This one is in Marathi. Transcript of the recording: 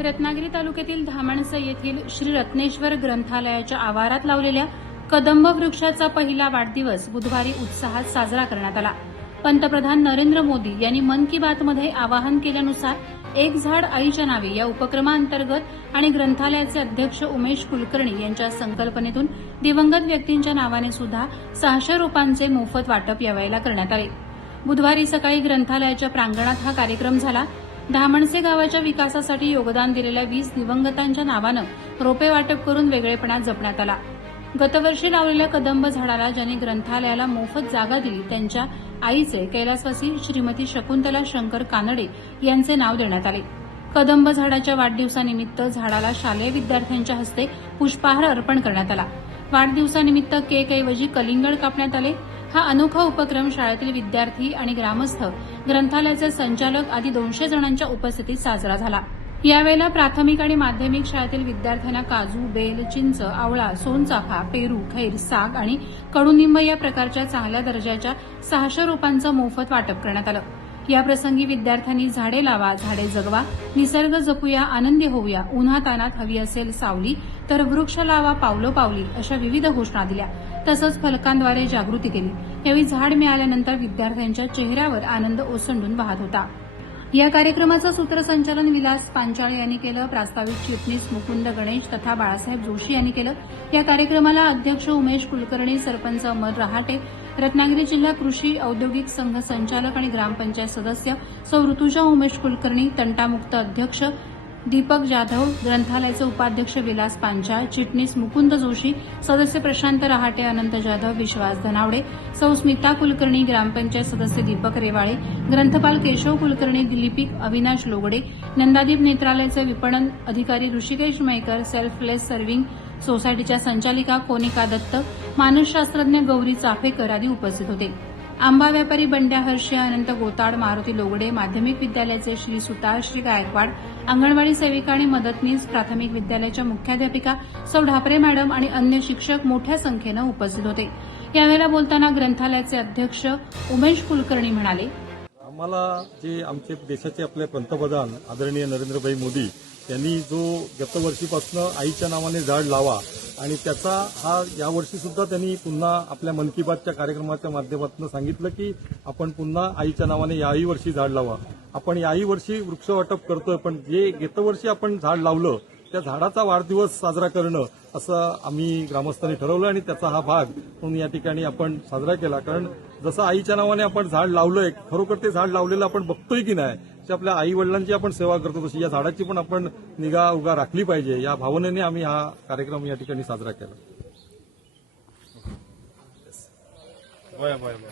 रत्नागिरी तालुक्यातील धामणसे येथील श्री रत्नेश्वर ग्रंथालयाच्या आवारात लावलेल्या कदंब वृक्षाचा पहिला वाढदिवस बुधवारी उत्साहात साजरा करण्यात आला. पंतप्रधान नरेंद्र मोदी यांनी मन की बातमध्ये आवाहन केल्यानुसार एक झाड आईच्या नावे या उपक्रमाअंतर्गत आणि ग्रंथालयाचे अध्यक्ष उमेश कुलकर्णी यांच्या संकल्पनेतून दिवंगत व्यक्तींच्या नावाने सुद्धा सहाशे रोपांचे मोफत वाटप यावेळेला करण्यात आले. बुधवारी सकाळी ग्रंथालयाच्या प्रांगणात हा कार्यक्रम झाला. धामणसे गावाच्या विकासासाठी योगदान दिलेल्या वीस दिवंगतांच्या नावानं रोपे वाटप करून वेगळेपणा जपण्यात आला. गतवर्षी लावलेल्या कदंब झाडाला ज्यांनी ग्रंथालयाला मोफत जागा दिली त्यांच्या आईचे कैलासवासी श्रीमती शकुंतला शंकर कानडे यांचे नाव देण्यात आले. कदंब झाडाच्या वाढदिवसानिमित्त झाडाला शालेय विद्यार्थ्यांच्या हस्ते पुष्पहार अर्पण करण्यात आला. वाढदिवसानिमित्त केक ऐवजी कलिंगड कापण्यात आले. हा अनोखा उपक्रम शाळेतील विद्यार्थी आणि ग्रामस्थ ग्रंथालयाचे संचालक आदी दोनशे जणांच्या उपस्थितीत साजरा झाला. यावेळेला प्राथमिक आणि माध्यमिक शाळेतील विद्यार्थ्यांना काजू बेल चिंच आवळा सोनचाफा पेरू खैर साग आणि कडुनिंब या प्रकारच्या चांगल्या दर्जाच्या सहाशे रोपांचं मोफत वाटप करण्यात आलं. याप्रसंगी विद्यार्थ्यांनी झाडे लावा झाडे जगवा निसर्ग जपूया आनंदी होऊया. उन्हातानात हवी असेल सावली तर वृक्ष लावा पावलो पावली अशा विविध घोषणा दिल्या. तसंच फलकांद्वारे जागृती केली. यावेळी झाड मिळाल्यानंतर विद्यार्थ्यांच्या चेहऱ्यावर आनंद ओसंडून वाहत होता. या कार्यक्रमाचं सूत्रसंचालन विलास पांचाळे यांनी केलं. प्रास्ताविक चिटणीस मुकुंद गणेश तथा बाळासाहेब जोशी यांनी केलं. या कार्यक्रमाला अध्यक्ष उमेश कुलकर्णी सरपंच अमर रहाटे रत्नागिरी जिल्हा कृषी औद्योगिक संघ संचालक आणि ग्रामपंचायत सदस्य सौ ऋतुजा उमेश कुलकर्णी तंटामुक्त अध्यक्ष दीपक जाधव ग्रंथालयाचे उपाध्यक्ष विलास पांचाळ चिटणीस मुकुंद जोशी सदस्य प्रशांत रहाटे अनंत जाधव विश्वास धनावडे सौ स्मिता कुलकर्णी ग्रामपंचायत सदस्य दीपक रेवाळे ग्रंथपाल केशव कुलकर्णी दिलीपिक अविनाश लोगडे नंदादीप नेत्रालयाचे विपणन अधिकारी ऋषिकेश मयकर सेल्फलेस सर्व्हिंग सोसायटीच्या संचालिका कोनिका दत्त मानसशास्त्रज्ञ गौरी चाफेकर आदी उपस्थित होते. आंबा व्यापारी बंड्या हर्षी अनंत गोताड मारुती लोगडे माध्यमिक विद्यालयाचे श्री सुतार श्री गायकवाड अंगणवाडी सेविका आणि मदतनीस प्राथमिक विद्यालयाच्या मुख्याध्यापिका सौ ढापरे मॅडम आणि अन्य शिक्षक मोठ्या संख्येनं उपस्थित होते. यावेळेला बोलताना ग्रंथालयाचे अध्यक्ष उमेश कुलकर्णी म्हणाले आम्हाला जे आमचे देशाचे आपले पंतप्रधान आदरणीय नरेंद्रभाई मोदी यांनी जो गतवर्षीपासून आईच्या नावाने झाड लावा आणि त्याचा हा यावर्षी सुद्धा त्यांनी पुन्हा आपल्या मन की बातच्या कार्यक्रमाच्या माध्यमातून सांगितलं की आपण पुन्हा आईच्या नावाने याही वर्षी झाड लावा. आपण याही वर्षी वृक्ष वाटप करतोय पण जे गतवर्षी आपण झाड लावलं त्या झाडाचा वाढदिवस साजरा करणं असं आम्ही ग्रामस्थांनी ठरवलं आणि त्याचा हा भाग म्हणून या ठिकाणी आपण साजरा केला. कारण जसं आईच्या नावाने आपण झाड लावलंय खरोखर ते झाड लावलेलं आपण बघतोय की नाही ते आपल्या आई वडिलांची आपण सेवा करतो तशी या झाडाची पण आपण निगा उगा राखली पाहिजे. या भावनेने आम्ही हा कार्यक्रम या ठिकाणी साजरा केला.